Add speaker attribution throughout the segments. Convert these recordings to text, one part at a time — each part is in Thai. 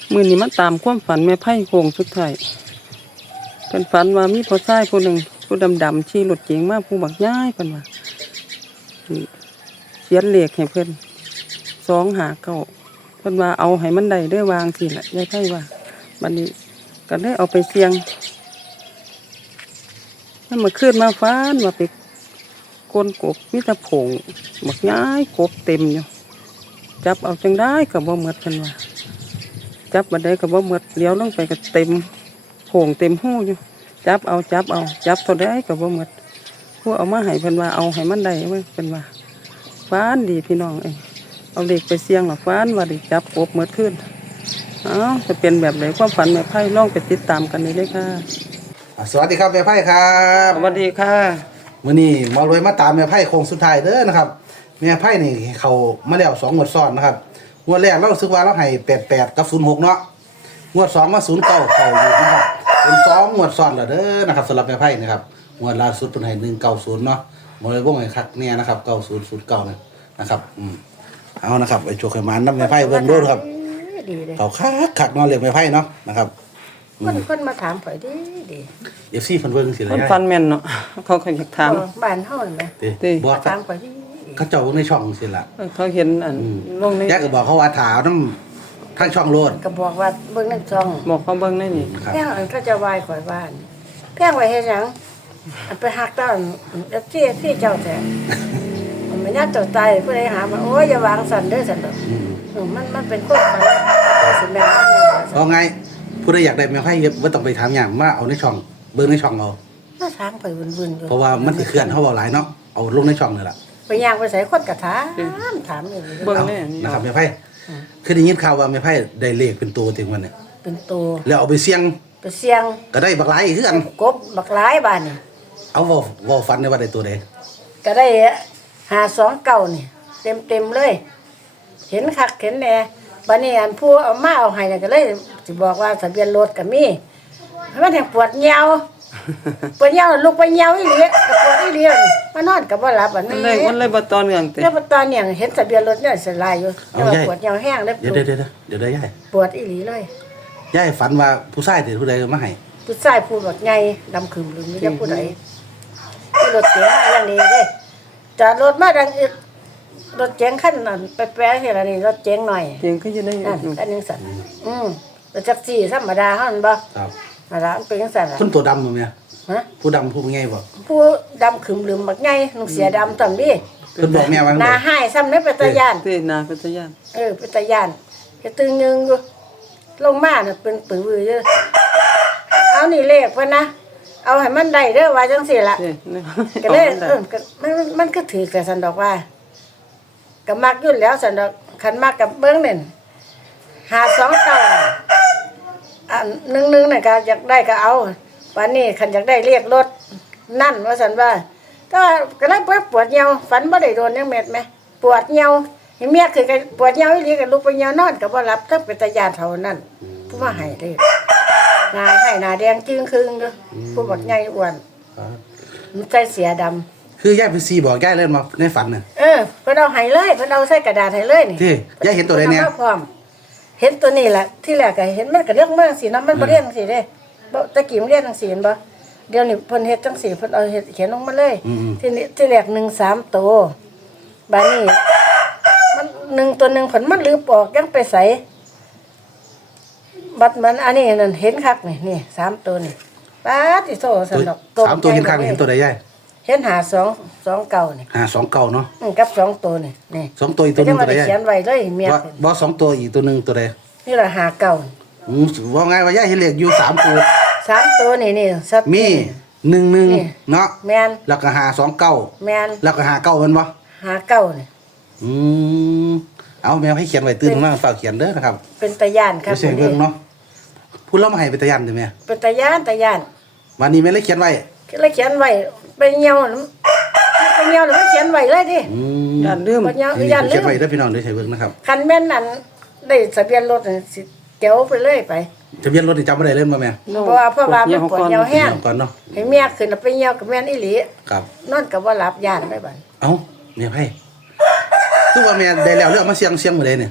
Speaker 1: มื้อนี้มันตามความฝันแม่ไพ่โค้งสุดท้ายเพิ่นฝันว่ามีผู้ชายผู้หนึ่งผู้ดำๆขี่รถเก๋งมาผู้บักย้ายเพิ่นว่าเขียนเลขให้เพิ่น259เพิ่นว่าเอาให้มันได้เด้อวางสิล่ะยายไพ่ว่าบัดนี้ก็ได้เอาไปเสี่ยงมันมาขึ้นมาฟ้านว่าไปก้นกบมีแต่ผงบักย้ายกบเต็มอยู่จับเอาจังได้ก็บ่หมดเพิ่นว่าจับมาได้ก็บ่หมดเลี้ยวลงไปก็เต็มโผงเต็มหูอยู่จับเอาจับเท่าใดก็บ่หมดผู้เอามาให้เพิ่นว่าเอาให้มันได้เว้ยเพิ่นว่าฟ้านดีพี่น้องเอาเลขไปเสี่ยงหรอฟ้านว่าได้จับกบหมดขึ้นจะเป็นแบบไหนความฝันแม่ไพ่ลองไปติดตามกันนี่เลยค่ะ
Speaker 2: สวัสดีครับแม่ไพ่ครับ
Speaker 1: สวัสดีค่ะ
Speaker 2: มื้อนี้มารวยมาตามแม่ไพ่โค้งสุดท้ายเด้อนะครับแม่ไพ่นี่เขามาแล้ว2งวดซ้อนนะครับงวดแรกเรารู้สึกว่าเราให้88กับ06เนาะงวด2มา09เข้าอยู่นะครับเป็น2งวดซ้อนแล้วเด้อนะครับสำหรับแม่ไพ่นะครับงวดล่าสุดเพิ่นให้190เนาะบ่ได้วงให้คักแน่นะครับ9009นะครับเอานะครับไอ้โชคให้มานำแม่ไพ่เบิ่งดูครับเขาคักเนาะเรียกแม่ไพ่เนาะนะครับ
Speaker 3: คนมาถามข่อยดี
Speaker 2: FC เพิ่นเบิ่งสิล่ะ
Speaker 1: คนฟันแม่นเนาะเขาอยากถาม
Speaker 3: บ้านเฮาแม่
Speaker 2: บ่
Speaker 3: ถามข่อยดี
Speaker 2: เขาเจ้าในช่องสิล่ะ
Speaker 1: เขาเห็นอันลงใน
Speaker 2: ยายก็บอกเขาว่าถามนำทางช่องโลด
Speaker 3: ก็บอกว่าเบิ่งในช่อง
Speaker 1: บอกเขาเบิ่งได้นี่
Speaker 3: แพงเขาจะวายข่อยบ้านแพงไว้เฮ็ดหยังไปหักตอนที่เจ้าแท้มันน่าตกใจผู้ใดหามาโอ้ยอย่าวางสั่นเด้อสั่นดอกมันเป็นคนไปสิแม่
Speaker 2: เพราะไงผู้ใดอยากได้แม่ไพ่บ่ต้องไปถามหยังมาเอาในช่องเบิ่งในช่องเอา
Speaker 3: มาถามข่อยวุ่นๆอยู่
Speaker 2: เพราะว่ามันสิเคลื่อนเฮาเว้าหลายเนาะเอาลงในช่องนี่ล่ะ
Speaker 3: ไปย่างไปใส่คนกระถามนี่
Speaker 1: เบิ่งแน่
Speaker 2: นะครับแม่ไพ่คือได้ยินข่าวว่าแม่ไพ่ได้เลขเป็นตัวถึงวันนี้
Speaker 3: เป็นตัว
Speaker 2: แล้วเอาไปเสี่ยงก็ได้บักหลายคือกัน
Speaker 3: กบบักหลายบาดนี่
Speaker 2: เอาเว้าฟันได้ว่าได้ตัวใด
Speaker 3: ก็ได้529นี่เต็มเลยเห็นคักเห็นแน่บัดนี้อันผู้เอามาเอาให้ก็เลยสิบอกว่าทะเบียนรถก็มีมันแห่งปวดเหี่ยวลุกไปเหี่ยวอีหลีปวดอีหลีมานอนก็บ่หลับอันนี้
Speaker 1: มันเลยบ่ตอนเนื่อง
Speaker 3: แต่แล้วบ่ตอนเนี่ยเห็นทะเบียนรถเนี่ยสลายอยู่แต่ว่าปวดเหี่ยวแห้งเลย
Speaker 2: เดี๋ยวได้ยาย
Speaker 3: ปวดอีหลีเลย
Speaker 2: ยายฝันว่าผู้ชายสิผู้ใดมาให้
Speaker 3: ผู้ชายผู้แบบใหญ่ดำขึมหรือมีแต่ผู้ใดที่รถเก๋งอย่างนี้เด้จอดรถมาดังอึดรถเก๋งคันนั้นไปแปะที่ละนี่รถเก๋งหน่อย
Speaker 1: เก๋งก็อยู่ใน
Speaker 3: อันนึงสั่นรถแท็กซี่ธรรมดาเฮานั่นบ่
Speaker 2: ครับ
Speaker 3: ร้านเป็นจังซั่น
Speaker 2: คนตัวดำบ่แม่ผู้ดำผู้ไงบ่
Speaker 3: ผู้ดำขึมลืมบักใหญ่นุ่งเสียดำซั่นดิ
Speaker 2: เพิ่นบอกแม่ว่า
Speaker 3: หน้าหายซ้ำในปัตยาน
Speaker 1: นาปัตยาน
Speaker 3: ปัตยานก็ตึงนึงอยู่ลงมาน่ะเป็นปื้ออยู่เอานี่เลขเพิ่นนะเอาให้มันได้เด้อว่าจังซี่ล่ะก็เลยมันก็ถือแต่ซั่นดอกว่าก็มักอยู่แล้วซั่นดอกคันมักกับเบิ่งนั่น529อัน1น่ะก็อยากได้ก็เอาวันนี้คันอยากได้เรียกรถนั่นว่าซั่นว่าก็เลยปวดเหี่ยวฝันบ่ได้โดนยังเม็ดแม่ปวดเหี่ยวเมียคือก็ปวดเหี่ยวอีหลีก็ลุกไปเหี่ยวนอนก็บ่หลับทั้งเป็นตาญาติเท่านั้นผู้มาให้เด้หน้าแดงจึงครึ่งอยู่ผู้บักใหญ่อ้วนมันใส่เสียดำ
Speaker 2: คือยายไปซีบอกยายเล่นมาในฝันน่ะ
Speaker 3: เพิ่นเอาให้เลยเพิ่นเอาใส่กระดาษให้เลยนี่
Speaker 2: ที่ยายเห็นตัวใดเนี่ย
Speaker 3: เห็นตัวนี้แหละที่แรกก็เห็นมันก็เรียกมาสิน้ำมันบ่เรียกจังซี่เด้บ่ตะกี้มันเรียกจังซี่เห็นบ่เดี๋ยวนี้เพิ่นเฮ็ดจังซี่เพิ่นเอาเฮ็ดเขียนลงมาเลยที่แรก1 3ตัวบัดนี้มัน1ตัวนึงเพิ่นมันลืมออกยังไปใส่บัดมันอันนี้นั่นเห็นคักนี่3ตัวนี่ป๊าดสิโซสนดอก
Speaker 2: 3ตัวเห็นคักเห็นตัวใดยาย
Speaker 3: เห็น5 2 9นี่
Speaker 2: 529เนาะ
Speaker 3: กับ2ตัวนี่
Speaker 2: 2ตัวอีกตัวนึงตัวใดยาย
Speaker 3: เขียนไว้เลยเมีย
Speaker 2: บ่2ตัวอีกตัวนึงตัวใด
Speaker 3: นี่ล่ะ59
Speaker 2: ว่าไงว่ายายเห็นเลขอยู่3ตัว
Speaker 3: 3ตัวนี่
Speaker 2: มี11เนาะ
Speaker 3: แม่น
Speaker 2: แล้วก็529
Speaker 3: แม่น
Speaker 2: แล้วก็59แม่นบ่
Speaker 3: 59นี่
Speaker 2: เอาแมวให้เขียนไว้ตื่นมาฝากเขียนเด้อนะครับ
Speaker 3: เป็นตะย่านครับ
Speaker 2: เสียงเบิ่งเนาะพูดแล้วมาให้เป็นตะย่านได้มั้ย
Speaker 3: เป็นตะย่าน
Speaker 2: วันนี้แม่เลยเขียนไว้
Speaker 3: ไปเหี่ยวแล้วเขียนไว้เลยดิ
Speaker 1: ย่านลืม
Speaker 2: เขียนไว้เด้อพี่น้องได้ใช้เบิ่งนะครับ
Speaker 3: คันแม่นนั่นได้ทะเบียนรถสิแก้วไปเลยไป
Speaker 2: ทะเบียนรถนี่จำบ่ได้เลยบ่แม่
Speaker 3: เพราะว่ามันปวดเหี่ยวแห้ง
Speaker 2: ก่อนเนาะ
Speaker 3: ให้เมียขึ้นไปเหี่ยวกับแม่นอีหลี
Speaker 2: ครับ
Speaker 3: นอนก็บ่หลับย่านได้บัด
Speaker 2: เอ้าแม่ไผคือว่าแม่ได้แล้วเรื่องมาเสียงมื้อใดเนี่ย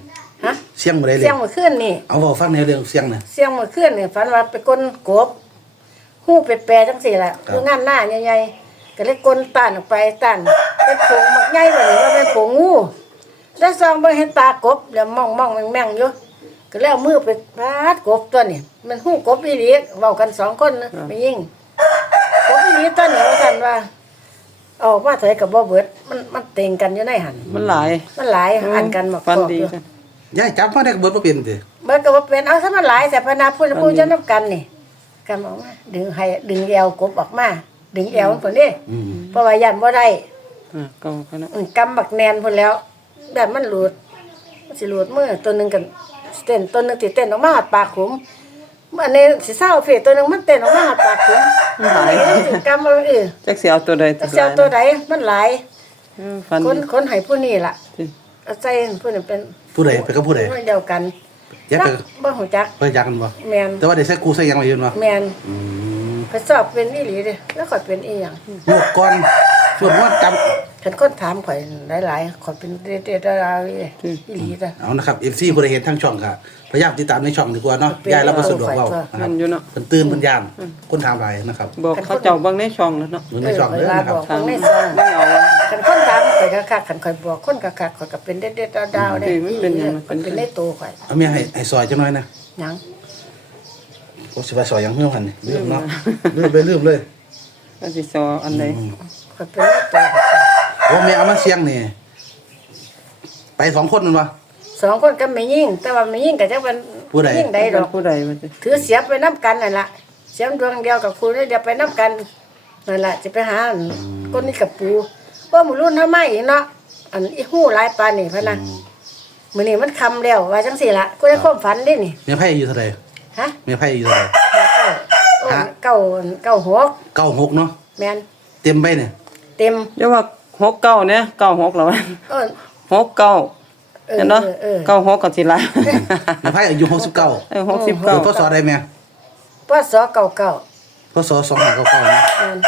Speaker 3: ฮะ
Speaker 2: เสียงบ่ได้เล
Speaker 3: เสี
Speaker 2: ย
Speaker 3: ยงเมื่อคืนนี่
Speaker 2: เอาเว้าฟังในเรื่องเสียงน่ะ
Speaker 3: เสียงเมื่อคืนนี่ฝันว่าไปกลนกบหู้ไปแปรจังซี่ล่ะ
Speaker 2: ครับ
Speaker 3: คืองานหน้าใหญ่ๆก็เลยกลนต้านออกไปต้านเป็นผงมักใหญ่บ่นี่ว่าเป็นผงงูแล้วซองเบิ่งเห็นตากบแล้วมองๆแม่งๆอยู่ก็แล้วมือไปพาดกบตัวนี่มันหู้กบอีหลีเว้ากัน2คนนะไปยิงกบอีหลีตัวนี้ว่าซั่นว่าออกมาเถอะก็บ่เบิดมันเต็งกันอยู่ในหัน
Speaker 1: มันหลาย
Speaker 3: มันหลายอันกันหมาก
Speaker 1: ฟัน
Speaker 3: กอก
Speaker 1: ดี
Speaker 3: อยู่
Speaker 1: กัน
Speaker 2: ยายจับมาได้ก็เบิดบ่เป็นติ
Speaker 3: เบิดก็บ่เป็นเอาซะมันหลายแต่พนาพูดจะนํกันนี่กันออกมาดึงแอวกบออกมาดึงแอวมันพุ่นนี่
Speaker 2: อืม
Speaker 3: เพราะว่ายันบ่ได้
Speaker 1: ก็ขนาด
Speaker 3: กำบักแนนพุ่นแล้วแบบมันหลุดมันสิหลุดมือตัวหนึงกันเต้นตัวหนึงสิเต้นออกมาหาดปากขุมอันนี้สิเศร้าเฟตัวหนึงมันเต้นออกมาหาดปากขุม
Speaker 1: มันหลาย
Speaker 3: สิกำเอาเออ
Speaker 1: จักสิเอาตัวใด
Speaker 3: แต่เสียวตัวใดมันหลาย
Speaker 1: ฟัน
Speaker 3: คนให้ผู้นี้ล่ะ
Speaker 1: ดี
Speaker 3: เอาใจผู้นี้เป็น
Speaker 2: ผู้ใดไปกับผู้ใด
Speaker 3: คนเดียวกัน
Speaker 2: ยายไป
Speaker 3: บ่ฮู้จัก
Speaker 2: ไปจักกันบ่
Speaker 3: แม่น
Speaker 2: แต่ว่าได้ใส่กูใส่หยังไว้อยู่เนาะ
Speaker 3: แม่น
Speaker 2: อืม
Speaker 3: เขาสอบเป็นอีหลีเด้แล้วข่อยเป็นอีหยัง
Speaker 2: งวดก่อนส่วนว่าจำ
Speaker 3: ฉันคนถามข่อยหลายๆข่อยเป็นเด็ดๆดาวๆอีหลีจ้ะ
Speaker 2: เอานะครับ FC ผู้ใดเห็นทางช่องก็พยายามติดตามในช่องดีกว่าเนาะ
Speaker 3: เป็น
Speaker 2: ยายเราบ่สะดวกเว้า
Speaker 3: เออ
Speaker 2: นะค
Speaker 1: มั
Speaker 2: รับ
Speaker 1: นอยู่เนาะ
Speaker 2: เพิ่นตื่นเพิ่นย่านคนถามหลายนะครับ
Speaker 1: บอกเขาเจ้าเบิ่งในช่องแล้วเนาะ
Speaker 2: อยู่ในช่องเด้อนะครับ
Speaker 3: เออเวลาบอก ในซอง
Speaker 1: ไม่เอาอะ
Speaker 3: คันคนถามข่อยก็คักคันข่อยบอกคนก็คักข่อยก็เป็นเด็ดๆดาวๆได้
Speaker 1: เออมันเป็นหยัง
Speaker 3: มันเป็นในตัวข่อย
Speaker 2: เอาแม่ให้ซอยจังหน่อยนะ
Speaker 3: หยัง
Speaker 2: โอ้สิว่าซอยหยังเฮือหั่นนี่ลืมเนาะลืมเลย
Speaker 1: ก็สิซออันใด
Speaker 3: ข่อยเป็นในตัวข่อย
Speaker 2: โอ้แม่เอามาเสียงนี่ไป2คนนั่นบ่
Speaker 3: สองคนก็ไม่ยิ่ง แต่ว่าไม่ยิ่งก็จักเป็น
Speaker 2: ผู้ใด
Speaker 3: ยิ่งใดดอก
Speaker 1: ผู้ใดมันสิ
Speaker 3: ถือเสียบไปนํกันนั่นล่ะเสียบดวงเดียวกับครูเดี๋ยวไปนํกันนั่นล่ะจะไปหาอันคนนี้กับปูว่าหมู่รุ่นทำไมอีกเนาะอันอีหู้หลายปานนี่พะนะมื้อนี้มันคำแล้วว่าจังซี่ล่ะกูได้ความฝันเด้นี่
Speaker 2: แม่ไผอายู่เท่าใด
Speaker 3: ฮะ
Speaker 2: แม่ไผอายู่เท่าใด
Speaker 3: เก้าหก
Speaker 2: 96เนาะ
Speaker 3: แม่น
Speaker 2: เต็มไปเนี่ย
Speaker 3: เต็ม
Speaker 1: เดี๋ยวว่า69เนี่ย96แล้ว
Speaker 3: เออ
Speaker 1: 69เห็นเนาะ96ก็สิหลาย
Speaker 2: แม่ไผอายุ69
Speaker 1: เออ
Speaker 2: เกิดพศ
Speaker 1: 69
Speaker 2: ใดแม่
Speaker 3: ปศเก้า
Speaker 2: พศ2599นะ
Speaker 3: แม่น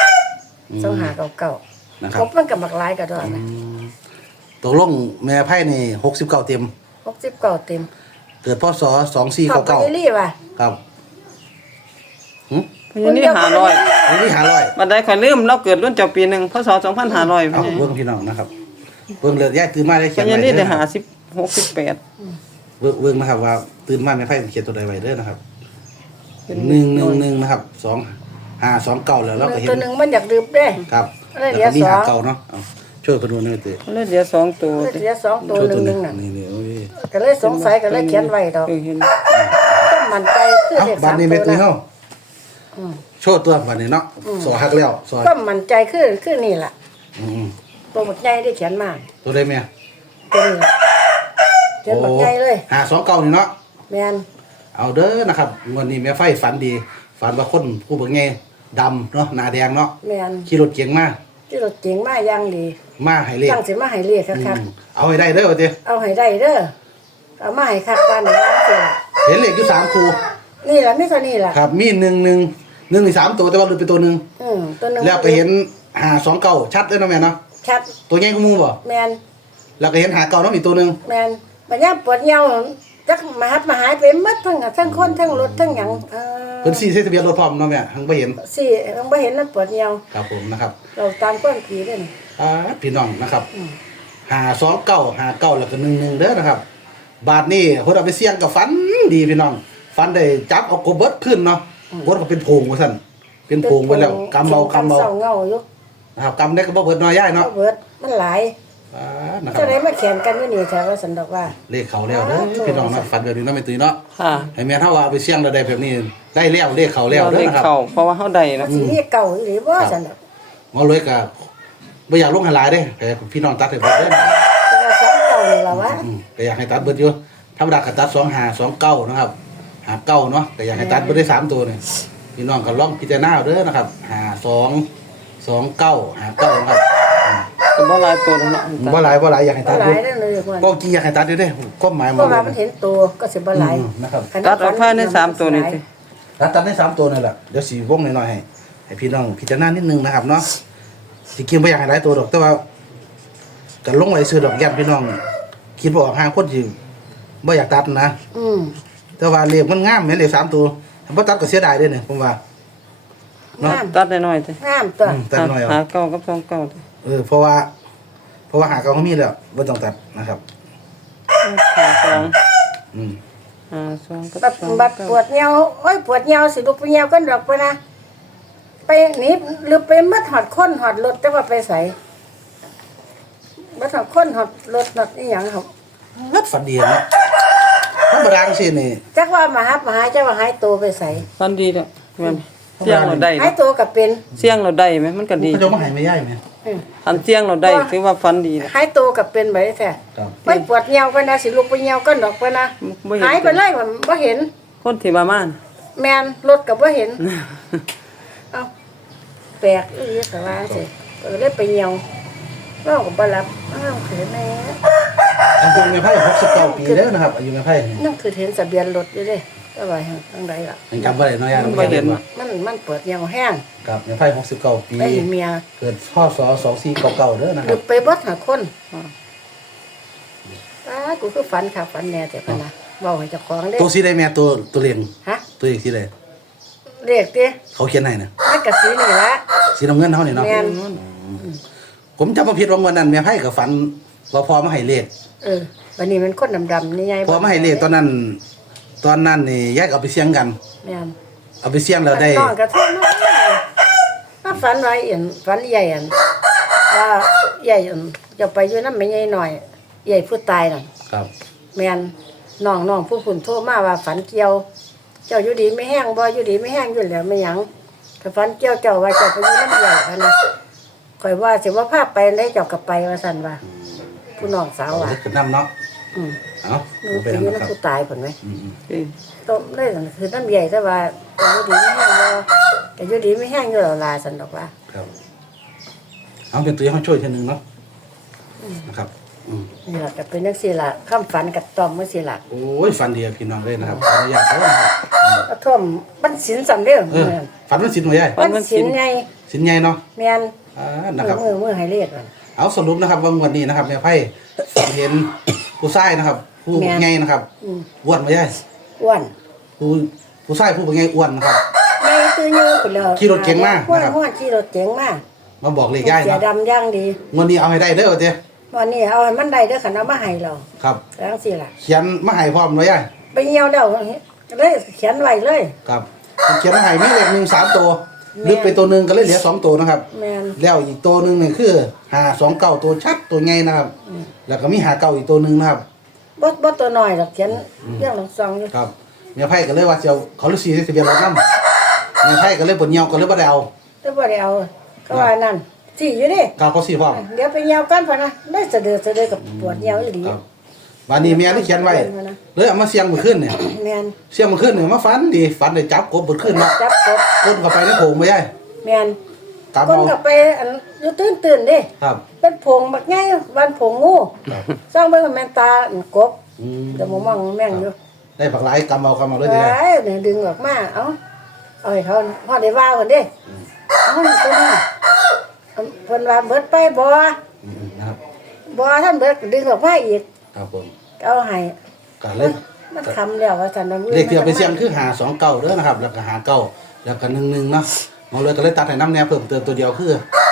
Speaker 3: 2599
Speaker 2: นะครับ
Speaker 3: ครบมันก็บักหลายก็ดอกนะ
Speaker 2: ตกลงแม่ไผนี่69เต็ม
Speaker 3: 69เต็ม
Speaker 2: เกิดพศ
Speaker 3: ขอบไป
Speaker 2: 2499
Speaker 3: รี่ว่ะ
Speaker 2: ครับหึ
Speaker 1: พญานี่500
Speaker 2: อันนี้500
Speaker 1: บัดใดข่อยลืมเราเกิดรุ่นเจ้าปีหนึงพศ2500
Speaker 2: เอาเบิ่งพี่น้องนะครับเบิ่งเลยยายตื่นมาได้
Speaker 1: พ
Speaker 2: เขียน
Speaker 1: ญา
Speaker 2: ไว้
Speaker 1: นี่
Speaker 2: เด้
Speaker 1: ได้
Speaker 2: อนะครับ
Speaker 1: 50 68
Speaker 2: เบิ่งนะครับว่าตื่นมาแม่ไผเขียนตัวใดไว้เด้อนะครับ111นะครับ2529แล้วเราก็เห็
Speaker 3: ตัวน หนึงมันอยากดื่มเด้
Speaker 2: ครับ
Speaker 3: อะไร
Speaker 2: แล้ว
Speaker 3: เหลื
Speaker 2: ก็
Speaker 3: อ
Speaker 2: มี
Speaker 3: สอง
Speaker 2: หาเก่าเนาะเอาช่วยเพิ่นดูหน่อยติ
Speaker 1: เลยเหลือ2ตัว
Speaker 3: เหลือ2ตัว
Speaker 2: ช่วยตัว
Speaker 3: ห
Speaker 2: หนึ
Speaker 3: นึ
Speaker 2: ง
Speaker 3: งน่ะ
Speaker 2: นี่ๆโอ้ย
Speaker 3: ก็เลยสงสัยก็เลยเขียนไว้ดอก
Speaker 1: เออเห็น
Speaker 3: ต้นมันใจคือ
Speaker 2: เอ้า
Speaker 3: เลข
Speaker 2: บัดนี้แม่ตุ้ย
Speaker 3: 3
Speaker 2: เฮา
Speaker 3: อืม
Speaker 2: โชว์ตัวบัดนี้เนาะสอหักแล้วสอ
Speaker 3: ต้นมันใจคือนี่ล่ะ
Speaker 2: อืม
Speaker 3: ตัวบักใหญ่ได้เขียนมา
Speaker 2: ตัวใดแม่
Speaker 3: ตัวนี้ล่ะเขียนบักใหญ่เลย
Speaker 2: 529นี่เนาะ
Speaker 3: แม่น
Speaker 2: เอาเด้อนะครับวันนี้แม่ไฟฝันดี ฝันว่าคนผู้เบิ่งไงดำเนาะหน้าแดงเนาะ
Speaker 3: แม่น
Speaker 2: ขี่รถเก๋งมา
Speaker 3: ที่รถเจ๋งมาอย่างดี
Speaker 2: มาให้เลข
Speaker 3: ตั้งสิมาให้เรียกคัก
Speaker 2: เอาให้ได้เด้อว่าติ
Speaker 3: ๆเอาให้ได้เด้อเอามาให้คักกันว่าจังซี่ล่ะ
Speaker 2: เห็นเลขอยู่3คู่
Speaker 3: นี่ล่ะมีเท่านี้ล่ะ
Speaker 2: ครับมี1นี่3ตัวแต่ว่าหลุดไปตัวหนึง
Speaker 3: ตัวหนึง
Speaker 2: แล้วก็เห็น529ชัดเลยเนาะแม่เนาะ
Speaker 3: ชัด
Speaker 2: ตัวใหญ่กว่าหมู่บ่
Speaker 3: แม่น
Speaker 2: แล้วก็เห็น5เก่าเนาะอีกตัวหนึง
Speaker 3: แม่นบัดยามปวดเหี่ยวจักมาหับมาหายไปหมดทั้งคนทั้งรถทั้งหยัง
Speaker 2: เพิ่นซี่ใส่ทะเบียนรถพร้อมเนาะแม่หังบ่เห็น
Speaker 3: สิต้องบ่เห็นมันปวดเหี่ยว
Speaker 2: ครับผมนะครับ
Speaker 3: เราตามก้นผีเด้นี่
Speaker 2: พี่น้องนะครับ529แล้วก็11เด้อนะครับ บาทนี้เพิ่นเอาไปเสี่ยงกับฝันดีพี่น้องฝันได้จับเอากบเบิดขึ้นเนาะกบก็เป็นโพงว่าซั่นเป็นโพงไปแล้วกำเบากำเบา
Speaker 3: เศร้าเงาอยู่
Speaker 2: นะครับกำได้ก็บ่เบิดน้อยย่ายเนาะ
Speaker 3: เอาเบิดมันหลาย
Speaker 2: นะครั
Speaker 3: จะ
Speaker 2: บ
Speaker 3: ได้มาแข่งกันอยู่นี่แถวว่าสันดอกว่า
Speaker 2: เลขเขาแล้วเด้อพี่น้องนะฝันแบบนี้เนาะไม่ตื่นเนาะ
Speaker 1: ค่ะ
Speaker 2: ให้แม่นเฮาว่าเอาไปเสี่ยงแล้วได้แบบนี้ได้แล้วเลขเขาแล้ว
Speaker 1: เรา
Speaker 2: เด้
Speaker 1: เล
Speaker 2: อ
Speaker 1: ข
Speaker 2: นะครับ
Speaker 1: เข้าเพราะว่าเฮาได้เนาะ
Speaker 3: สีนี่เก่าอีหรือบ่สันดอก
Speaker 2: หมอรวยก็บ่อยากลงให้หลายเด้ให้พี่น้องตัดให้เบิดเด้อ
Speaker 3: แต่ว่าสองเก่านี่ล่ะวะ
Speaker 2: ก็อยากให้ตัดเบิดอยู่ธรรมดาก็ตัด2529นะครับ59เนาะก็อยากให้ตัดเบิดได้3ตัวนี่พี่น้องก็ลองพิจารณาเอาเด้อนะครับ5229นะครับ
Speaker 1: ก็บ่หลายตัวแล้วเนาะ
Speaker 2: บ่หลายอยากให้
Speaker 3: บ่
Speaker 2: ตัด
Speaker 3: ห
Speaker 2: อ
Speaker 3: ลา
Speaker 2: ยู่
Speaker 3: ยเด้อเลยว่า
Speaker 2: ก็จริงอยากให้ตัดอยู่เด้ความหมาย
Speaker 3: เพ
Speaker 2: มัน
Speaker 3: ราะว่ามันเห็นตัวก็สิบ่หลาย
Speaker 2: นะครับ
Speaker 1: ตัดออกภายใน3ตัวนี่สิ
Speaker 2: ตัดได้3ตัวนี่แหละเดี๋ยวสีวงหน่อยๆให้พี่น้องพิจารณานิดนึงนะครับเนาะสิกินบ่อยากให้หลายตัวดอกแต่ว่าก็ลงไว้ซื้อดอกยันพี่น้องคิดบ่ออกห่างคนสิบ่อยากตัดนะ แต่ว่าเลขมันงามแม่นเลข3ตัวบ่ตัดก็เสียดายเด้อเนี่ยผมว่า
Speaker 3: งาม
Speaker 1: ตัดได้น้อยติ
Speaker 3: งามตัว
Speaker 2: ตัดหน่อยเอา
Speaker 1: หาเก้ากับสองเก้าติ
Speaker 2: เพราะว่าหาเก่าเขามีแล้วบ่ต้องตัดนะครับ
Speaker 1: หาสอง
Speaker 2: อืม
Speaker 1: หาสองกับ
Speaker 3: บัด
Speaker 1: สอง
Speaker 3: บัด
Speaker 1: เก้า
Speaker 3: ปวดเหี่ยวโอ้ยปวดเหี่ยวสิลูกไปเหี่ยวกันดอกไปนะไปหนีหรือไปมัดหอดคนหอดรถแต่ว่าไปใส่มัดหอดคนหอดรถหอดอีหยังครับ
Speaker 2: งัดฝันดีเนาะธรรมดาจังซี่นี่
Speaker 3: จักว่ามาหาจักว่าหายตัวไปใส่
Speaker 1: ฟันดีแล้วแม่นเสี่ยงเราได้
Speaker 3: หายตัวกับเป็น
Speaker 1: เสี่ยงเราได้ไหมมันก็ดี
Speaker 2: เขาจะมาให้แม่ยายแม่
Speaker 1: อันเสี่ยงเราได้ถือว่าฟันดีนะ
Speaker 3: หายตัวกับเป็นไปแท้
Speaker 2: ครับ
Speaker 3: ไม่ปวดเหี่ยวไปนะสิลูกไปเหี่ยวกันดอกไปนะ
Speaker 1: บ่เห็น
Speaker 3: หายไปเลยมันบ่เห็น
Speaker 1: คนที่มาม่าน
Speaker 3: แมนรถกับบ่เห็น เอ้าแปลกอีหลีแต่ว่าสิเลยไปเหี่ยวเราก็บ่รับอ้าวเขินแน่
Speaker 2: อายุแม่ไพ่69ปีแล้วนะครับอายุแม่ไพ่นี่
Speaker 3: นั่นคือเห็นทะเบียนรถอยู่เด้ก็ว่าทางใดล่ะ
Speaker 2: ยังจำบ่ได้เนาะยาย
Speaker 1: บ่เห็น
Speaker 3: มันเปิดเหี่ยวแห้ง
Speaker 2: ครับแม่ไพ่69ปี
Speaker 3: ไปเห็นเมีย
Speaker 2: เกิดพศ2499เด้อนะ
Speaker 3: ห
Speaker 2: ค
Speaker 3: รื
Speaker 2: รับ
Speaker 3: อไปบ่หาคนกูคือฝันค่ะฝันแน่แต่พะนะเว้าให้เจ้าของเด้
Speaker 2: ตัวสีใดแม่ตัวเลียง
Speaker 3: ฮะ
Speaker 2: ตัวเอกสีใด
Speaker 3: เรียกติ
Speaker 2: เขาเขียนให้นะ
Speaker 3: มันก็สีนี่ละ
Speaker 2: สีน้ำเงินเท่านี่เนาะ
Speaker 3: แม่น
Speaker 2: ผมจำมาผิดว่าวันนั้นแม่ไพ่กับฝันว่าพอมาให้เลข
Speaker 3: วันนี้มันคนดำๆนี่ไง
Speaker 2: พอมาให้เลขตอนนั้นนี่แยกเอาไปเสี่ยงกัน
Speaker 3: แม่น
Speaker 2: เอาไปเสี่ยงแล้วได้
Speaker 3: น้องกระทุ่มน้องฝันไว้ฝันใหญ่ว่าใหญ่จะไปอยู่น้ำไม่ใหญ่หน่อยใหญ่ผู้ตายน่ะ
Speaker 2: ครับ
Speaker 3: แม่นน้องผู้คุณโทรมาว่าฝันเกี่ยว เจ้าอยู่ดีไม่แห้งบ่อยู่ดีไม่แห้งอยู่แล้วไม่หยังถ้าฝันเกี่ยวเจ้าว่าเจ้าไปอยู่น้ำใหญ่อันนะข่อยว่าสิว่าพาไปได้เจ้าก็ไปว่าซั่นว่าผู้น้องสาว
Speaker 2: เอา
Speaker 3: ว่า
Speaker 2: เลขขึ้นน้ำเนาะ
Speaker 3: อืม
Speaker 2: เอา
Speaker 3: ไป
Speaker 2: ไป
Speaker 3: อยู่
Speaker 2: นำนะครับ
Speaker 3: น้ำผู้ตายเพิ่นไหม
Speaker 2: อืม
Speaker 3: ต้มได้คือน้ำใหญ่แต่ว่าอยู่ดีไม่แห้งบ่แต่อยู่ดีไม่แห้งอยู่แล้วล่ะซั่นดอกว่า
Speaker 2: ครับเอาเป็นตัวอย่างให้ช่วยทีหนึงเนาะนะครับ
Speaker 3: นี่ล่ะก็เป็นจังซี่ล่ะคำฝันกับต้อมจังซี่ล่ะ
Speaker 2: โอ้ยฝันดีอะพี่น้องเลยนะครับขออนุญาตเขานะครับ
Speaker 3: กระท่อมมันสินสำเร็จ
Speaker 2: ฝันมันสินหัวใหญ่
Speaker 3: มันสินไง
Speaker 2: สินใหญ่เนาะ
Speaker 3: แม่น
Speaker 2: นะครับ
Speaker 3: มือให้เรียก
Speaker 2: เอาสรุปนะครับว่างวันนี้นะครับแม่ไพ่ฝันเห็นผู้ชายนะครับ ผู้ใหญ่นะครับอ้วนไม่ใช่
Speaker 3: อ้วน
Speaker 2: ผู้ชายผู้ใหญ่อ้วนนะครับ
Speaker 3: ไม่ตื้อเยอะพุ่นแล้ว
Speaker 2: ขี่รถเก๋งมานะครับ
Speaker 3: ฮ้อนขี่รถเก๋งมา
Speaker 2: มาบอกเลขย่าย
Speaker 3: เสีย
Speaker 2: เนาะ
Speaker 3: ดำย่างดี
Speaker 2: งวันนี้เอาให้ได้เด้อเจ้
Speaker 3: วันนี้เอาให้มันได้เด้อคันเอามาให้เรา
Speaker 2: ครับ
Speaker 3: จังซี่ล่ะ
Speaker 2: เขียนมาให้พร้อมไว้ย่าย
Speaker 3: ไปเหี่ยวแล้วเลยเขียนไว้เลย
Speaker 2: ครับเขียนมาให้มีเลข1 3ตัวลึกไปตัวหนึงก็เลยเหลือ2ตัวนะครับ
Speaker 3: แม่น
Speaker 2: แล้วอีกตัวหนึงนี่คือ529ตัวชัดตัวใหญ่นะครับ แล้วก็มี59อีกตัวหนึงนะครับ
Speaker 3: บ่ตัวน้อยดอกเขียนเรื่องหลังซองอยู่
Speaker 2: ครับแม่ไพ่ก็เลยว่าจะเอาเขาฤาษีทะเบียนรถนำแม่ไพ่ก็เลยบ่เหี่ยวก็เลยบ่ได้เอา
Speaker 3: แต่บ่ได้เอาก็ว่านั่นสิอยู่ดิ
Speaker 2: กาวเขาสิพร้อม
Speaker 3: เดี๋ยวไปเหี่ยวกันพะนะได้สะดือกับปวดเหี่ยวอีหลี
Speaker 2: ครับวันนี้แม่ได้เขียนไว้เลยเอามาเสียงมื้อคืนเนี่ย
Speaker 3: แม่น
Speaker 2: เสียงมื้อคืนเนี่ยมาฝันดีฝันได้จับกบเบิดคืนเนาะ
Speaker 3: จับกบ
Speaker 2: คนเข้าไปในโพรงบ่ยาย
Speaker 3: แม่น
Speaker 2: ตาม
Speaker 3: คน
Speaker 2: เอา
Speaker 3: ก็ไปอันอยู่ตื่นๆเด้
Speaker 2: ครับ
Speaker 3: เป็นผงบักใหญ่วันผงงู
Speaker 2: ครับ
Speaker 3: สร้างเบิ่งแม่นตาอันกบ
Speaker 2: อืม
Speaker 3: เดี๋ยวมองแม่งอยู่
Speaker 2: ได้ผักหลายกำเอาเลย
Speaker 3: ไอ้
Speaker 2: เด้
Speaker 3: เนี่ยดึงออกมาเอาให้เขาพอได้ว่าเพิ่นเด้เอานี่ตัวนี้เพิ่นว่าเบิดไปบ่
Speaker 2: นะครับ
Speaker 3: บ่ท่านเบิดก็ดึงออกมาอีก
Speaker 2: ครับผม
Speaker 3: เอาให้
Speaker 2: ก็เลย
Speaker 3: มันคำแล้วว่าซั่นน่ะ
Speaker 2: เลขที่เอาไปเสียงคือ529เด้อนะครับ แล้วก็59แล้วก็11เนาะมองเลยก็เลยตัดให้น้ำแนวเพิ่มเติมตัวเดียวคือ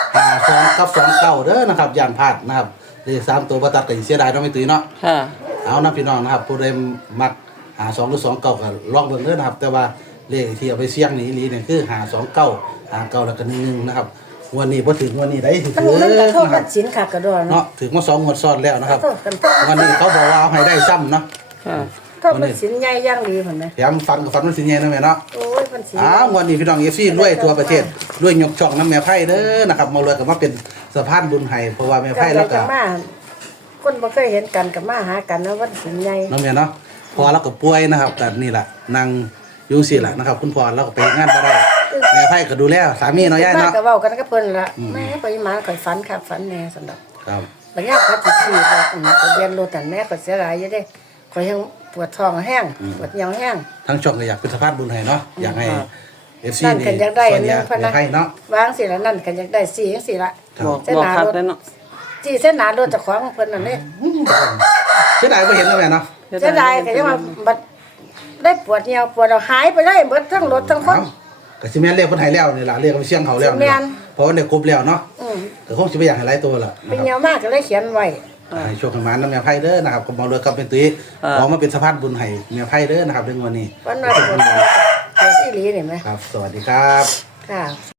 Speaker 2: 52กับ29เด้อนะครับย่านพลาดนะครับเลข3ตัวบ่ตัดก็สิเสียดายเนาะไม่ตุ้ยเนาะ
Speaker 1: ค่ะ
Speaker 2: เอานะพี่น้องนะครับผู้ใดมัก52หรือ29ก็ลองเบิ่งเด้อนะครับ แต่ว่าเลขที่เอาไปเสี่ยงนี่อีหลีเนี่ยคือ529 59แล้วก็11นะครับงวันนี้บ่ถึงงวันนี้ได้ถึง
Speaker 3: มันกระทบ
Speaker 2: นะค
Speaker 3: กั
Speaker 2: รั
Speaker 3: บบ สินคักกระดอน
Speaker 2: เนาะถึงมา2งวดซ้อนแล้วนะครับ
Speaker 3: กระทบกัน
Speaker 2: วันนี้เขาบอกว่าเอาให้ได้ซ้ำเนาะ
Speaker 1: ค่ะ
Speaker 3: ทบมันสินใหญ่อย่างดีพุ่นน่ะ
Speaker 2: แถมฟันกับฟันมันสิใหญ่นะแม่เนาะ
Speaker 3: โอ้ยมันสิน
Speaker 2: วันนี้พี่น้อง FC รวยตัวประเทศรวยยกช่องน้ำแม่ไพ่เด้อนะครับมารวยก็มาเป็นสะพานบุญให้เพราะว่าแม่ไพ่แล้วก็
Speaker 3: มาคนบ่เคยเห็นกันก็มาหากันนะวันสินใหญ่
Speaker 2: น้องแม่เนาะพอเราก็ป่วยนะครับแต่นี่แหละนางอยู่สิล่ะนะครับ คุณพ่อเราก็ไปงานบ่ได้แม่ไพ่ก็ดูแลสามีเนาะยาย
Speaker 3: มา
Speaker 2: เนาะ
Speaker 3: ก็เว้ากันกับเพิ่นล่ะแม่ไปมาข่อยฝันครับฝันแน่ซั่นดอก
Speaker 2: ครับ
Speaker 3: บางอย่างเขาสิขี่ไปทะเบียนรถนั่นแม่ก็เสียหลายอยู่เด้ข่อยยังปวดท้องแห้งปวดเหี่ยวแห้ง
Speaker 2: ทั้งช่องก็อยากเป็นสะพานบุญให้เนาะอยากให้ FC
Speaker 3: นั่น
Speaker 2: นี่
Speaker 3: ก็อยากได้
Speaker 2: ส่วนใหญ่
Speaker 3: อันนึงพะนะ
Speaker 2: แม่ไพ่เนาะ
Speaker 3: วางสิละนั่นก็อยากได้สิจังซี่ละ
Speaker 1: บอก
Speaker 3: เส้น
Speaker 1: บอก
Speaker 3: หนา
Speaker 1: คัก
Speaker 3: รถ
Speaker 1: ได้เนาะ
Speaker 3: สิเส้นหนารถเจ้าของเพิ่นนั่นเด้
Speaker 2: เสียดายบ่เห็นนะแม่เนาะ
Speaker 1: เสี
Speaker 3: เสียดายก็ยังว่าบัดได้ปวดเหี่ยวปวดเอาหายไปเลยเบิดทั้งรถทั้งคน
Speaker 2: ก็สิแม่นเรียกเพิ่นให้แล้วนี่ล่ะเรียกไปเสี่ยงเขาแล้ว
Speaker 3: สิแม่
Speaker 2: นี่
Speaker 3: น
Speaker 2: เพราะว่าได้ครบแล้วเนาะ
Speaker 3: อืม
Speaker 2: ก็คงสิบ่อยากให้หลายตัวล่ะนะ
Speaker 3: เป็น
Speaker 2: ครับ
Speaker 3: เหี่ยวมากก็เลยเขียนไว้
Speaker 2: ให้โชคให้หมานำแม่ไพ่เด้อนะครับก็บอกเลยกับเป็นตุ้ยขอมาเป็นสะพานบุญให้แม่ไพ่เด้อนะครับเรื่องวันนี้
Speaker 3: วันนั้นปวดอีหลีนี่ไหม
Speaker 2: ครับ สวัสดีครับ
Speaker 3: ค่ะ